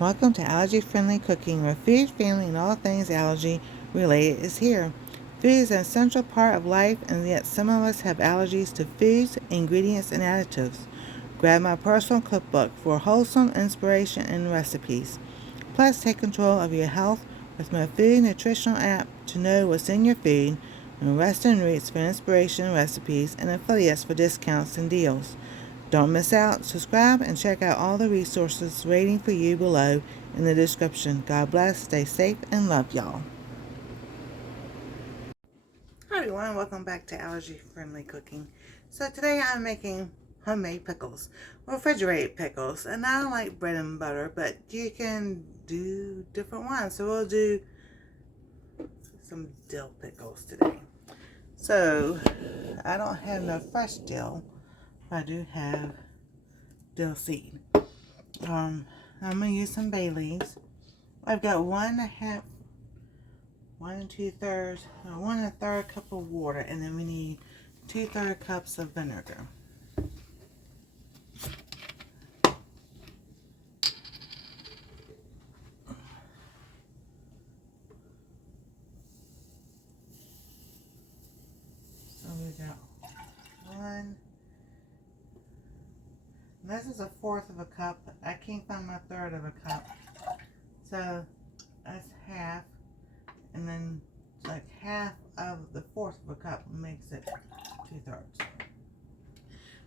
Welcome to Allergy Friendly Cooking, where food, family, and all things allergy related is here. Food is an essential part of life, and yet some of us have allergies to foods, ingredients, and additives. Grab my personal cookbook for wholesome inspiration and recipes. Plus, take control of your health with my food nutritional app to know what's in your food, and Western Roots for inspiration, recipes, and affiliates for discounts and deals. Don't miss out. Subscribe and check out all the resources waiting for you below in the description. God bless, stay safe, and love y'all. Hi everyone, welcome back to Allergy Friendly Cooking. So today I'm making homemade pickles, refrigerated pickles, and I like bread and butter, but you can do different ones. So we'll do some dill pickles today. So I don't have no fresh dill, but I do have dill seed. I'm gonna use some bay leaves. I've got 1 1/3 cup of water, and then we need 2/3 cups of vinegar. So we got one. And this is 1/4 of a cup. I can't find my 1/3 of a cup. So that's half, and then like half of the 1/4 of a cup makes it 2/3.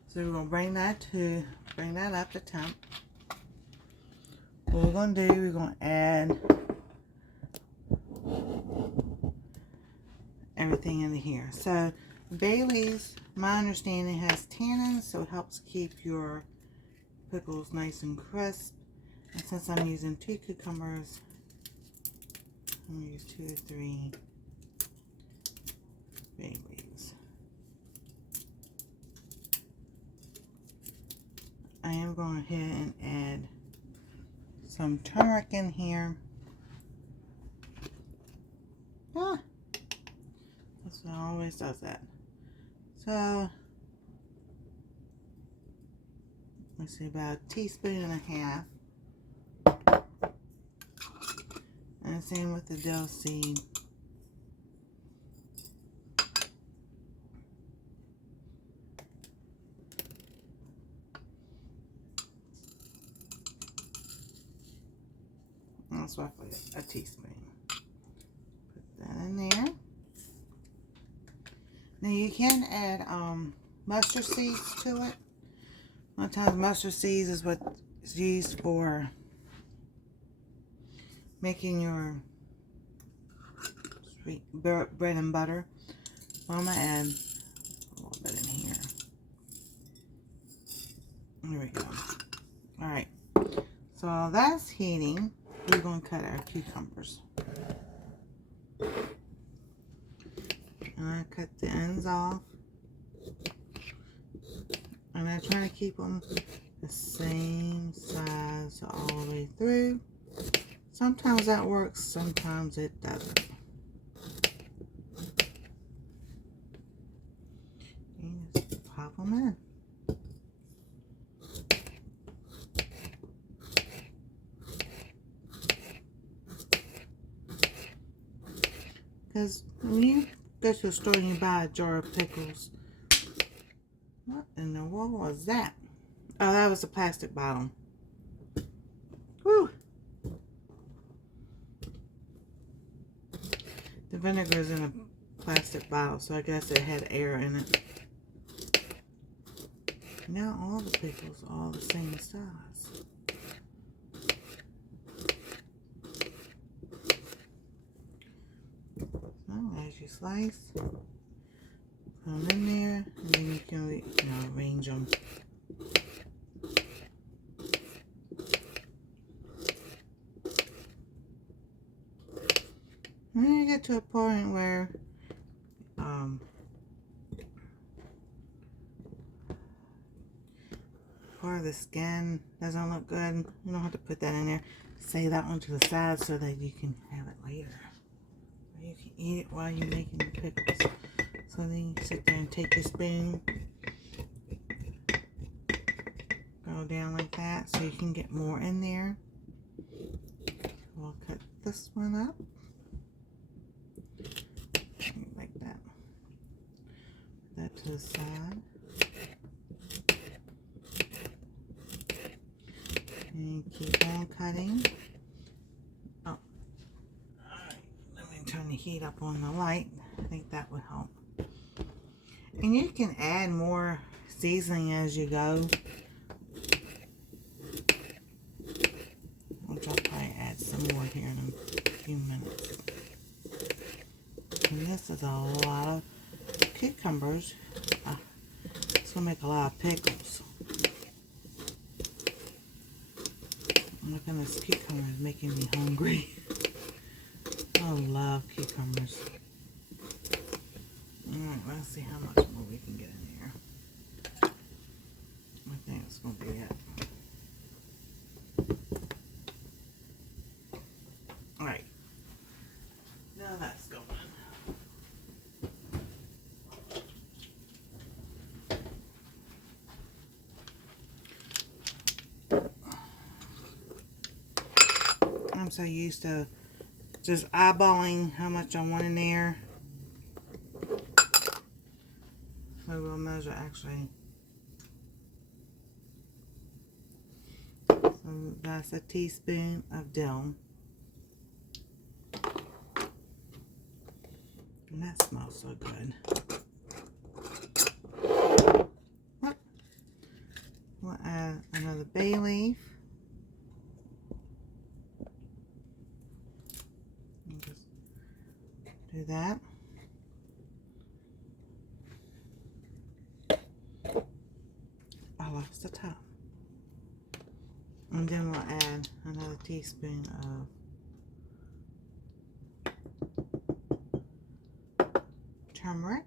So we're gonna bring that up to temp. What we're gonna do, we're gonna add everything into here. So bay leaves, my understanding, has tannins, so it helps keep your pickles nice and crisp. And since I'm using 2 cucumbers, I'm gonna use 2 or 3 bay leaves. I am going ahead and add some turmeric in here. That's what always does that. So let's see, about 1.5 teaspoons. And same with the dill seed. That's roughly 1 teaspoon. Put that in there. Now you can add mustard seeds to it. A lot of times mustard seeds is what is used for making your sweet bread and butter. Well, I'm going to add a little bit in here. There we go. Alright, so while that's heating, we're going to cut our cucumbers. And I cut the ends off. And I try to keep them the same size all the way through. Sometimes that works, sometimes it doesn't. You just pop them in. Because when you go to a store and you buy a jar of pickles, what in the world was that? Oh, that was a plastic bottle. Whew. The vinegar is in a plastic bottle, so I guess it had air in it. Now all the pickles are all the same size. So as you slice, put them in there, and then you can arrange them. And then you get to a point where part of the skin doesn't look good. You don't have to put that in there. Save that one to the side so that you can have it later. Or you can eat it while you're making the pickles. So then you sit there and take your spoon, go down like that so you can get more in there. this one up. Like that. Put that to the side. And keep on cutting. Oh, alright. Let me turn the heat up on the light. I think that would help. And you can add more seasoning as you go. Which I'll probably add some more here in a few minutes. And this is a lot of cucumbers. It's going to make a lot of pickles. Look at this cucumber is making me hungry. I love cucumbers. Alright, let's see how much more we can get in here. I think it's going to be it. Alright. Now that's going. I'm so used to just eyeballing how much I want in there. So we'll measure actually. So that's a teaspoon of dill. And that smells so good. We'll add another bay leaf. Just do that. I lost the top. And then we'll add another teaspoon of turmeric.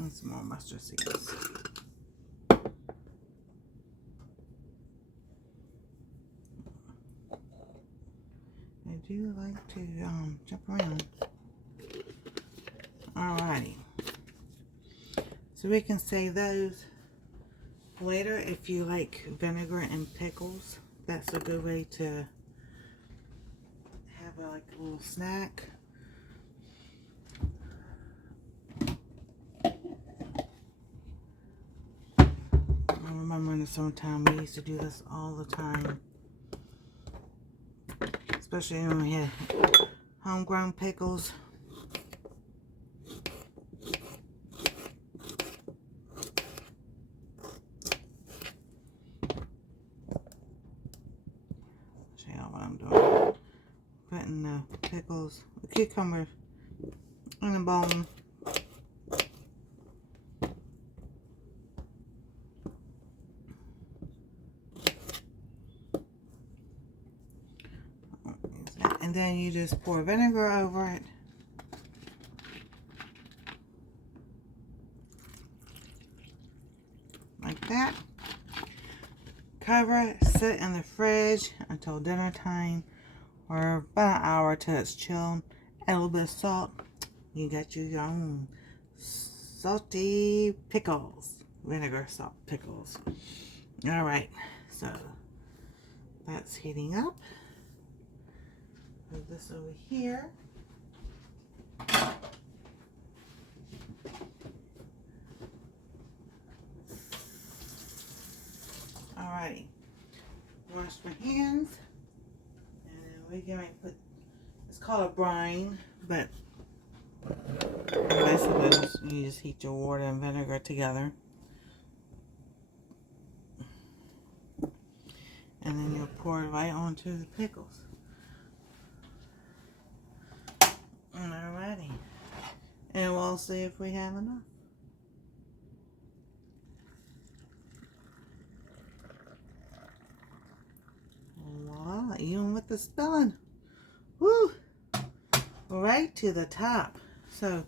And some more mustard seeds. I do like to jump around. Alrighty. So we can save those later if you like vinegar and pickles. That's a good way to have like a little snack. I remember in the summertime we used to do this all the time. Especially when we had homegrown pickles. Show y'all what I'm doing. Putting the pickles, the cucumbers in a bowl. And then you just pour vinegar over it. Like that. Cover it, sit in the fridge until dinner time or about an hour till it's chilled. Add a little bit of salt. You got your own salty pickles. Vinegar salt pickles. Alright, so that's heating up. Move this over here. Alrighty. Wash my hands. And we're going to put, it's called a brine, but basically you just heat your water and vinegar together. And then you'll pour it right onto the pickles. Alrighty. And we'll see if we have enough. Voila, even with the spilling. Woo! Right to the top. So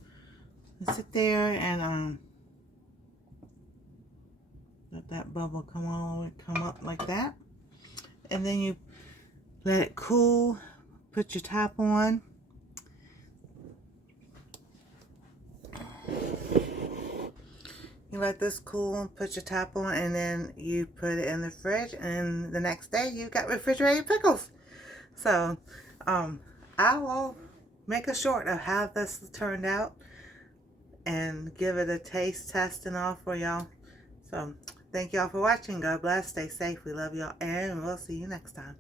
sit there and let that bubble come up like that. And then you Let it cool. Put your top on. You let this cool, put your top on, and then you put it in the fridge, and the next day you got refrigerated pickles. So I will make a short of how this turned out and give it a taste test and all for y'all. So thank y'all for watching. God bless. Stay safe. We love y'all, and we'll see you next time.